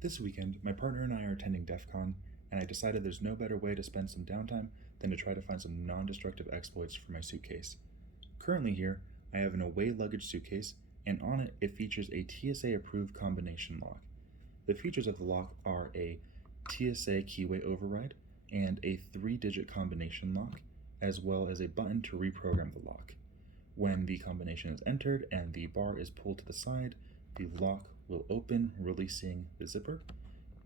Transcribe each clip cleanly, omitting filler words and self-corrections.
This weekend, my partner and I are attending DEF CON, and I decided there's no better way to spend some downtime than to try to find some non-destructive exploits for my suitcase. Currently here, I have an away luggage suitcase, and on it, it features a TSA-approved combination lock. The features of the lock are a TSA keyway override and a 3-digit combination lock, as well as a button to reprogram the lock. When the combination is entered and the bar is pulled to the side, the lock will open, releasing the zipper.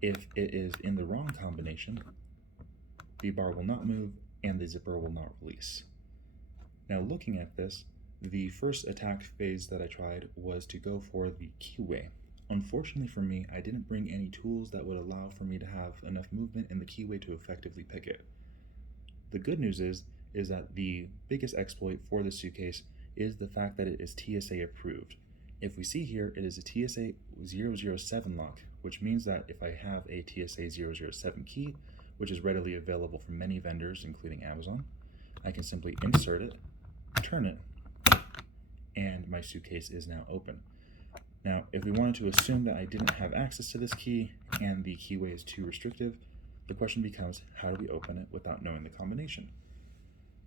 If it is in the wrong combination, the bar will not move and the zipper will not release. Now looking at this, the first attack phase that I tried was to go for the keyway. Unfortunately for me, I didn't bring any tools that would allow for me to have enough movement in the keyway to effectively pick it. The good news is that the biggest exploit for this suitcase is the fact that it is TSA approved. If we see here, it is a TSA007 lock, which means that if I have a TSA007 key, which is readily available from many vendors, including Amazon, I can simply insert it, turn it, and my suitcase is now open. Now, if we wanted to assume that I didn't have access to this key and the keyway is too restrictive, the question becomes, how do we open it without knowing the combination?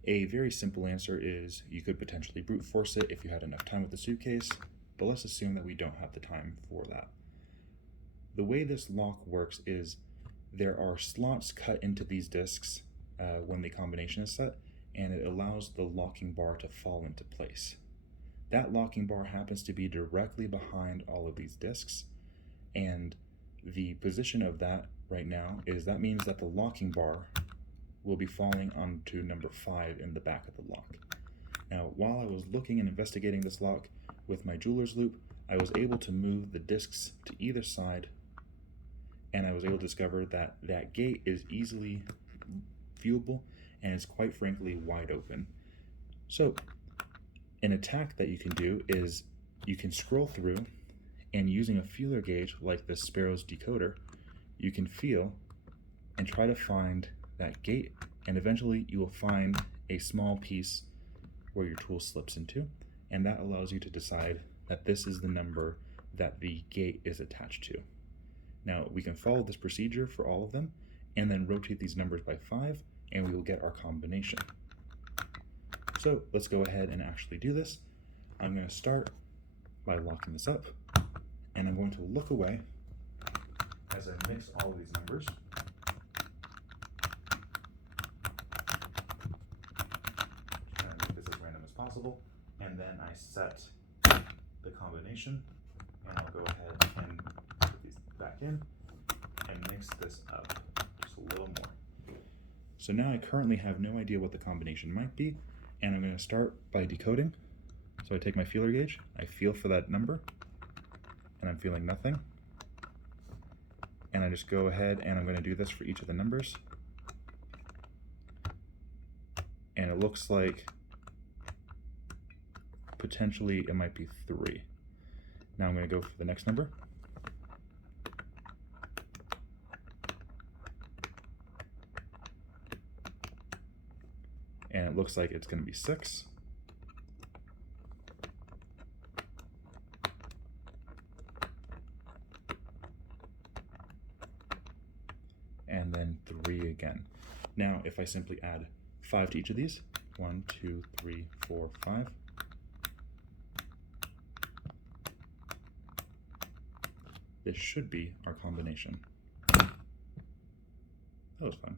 A very simple answer is you could potentially brute force it if you had enough time with the suitcase, but let's assume that we don't have the time for that. The way this lock works is there are slots cut into these discs when the combination is set, and it allows the locking bar to fall into place. That locking bar happens to be directly behind all of these discs, and the position of that right now is that means that the locking bar will be falling onto number 5 in the back of the lock. Now, while I was looking and investigating this lock with my jeweler's loop, I was able to move the discs to either side, and I was able to discover that that gate is easily viewable and is quite frankly wide open. So, an attack that you can do is you can scroll through, and using a feeler gauge like the sparrows decoder, you can feel and try to find that gate, and eventually you will find a small piece where your tool slips into, and that allows you to decide that this is the number that the gate is attached to. Now we can follow this procedure for all of them and then rotate these numbers by 5 and we will get our combination. So let's go ahead and actually do this. I'm going to start by locking this up, and I'm going to look away as I mix all these numbers. Try to make this as random as possible, and then I set the combination, and I'll go ahead and put these back in and mix this up just a little more. So now I currently have no idea what the combination might be, and I'm going to start by decoding. So I take my feeler gauge, I feel for that number, and I'm feeling nothing. And I just go ahead and I'm going to do this for each of the numbers. And it looks like potentially it might be 3. Now I'm going to go for the next number. And it looks like it's going to be 6. And then 3 again. Now, if I simply add 5 to each of these, 1, 2, 3, 4, 5, this should be our combination. That was fun.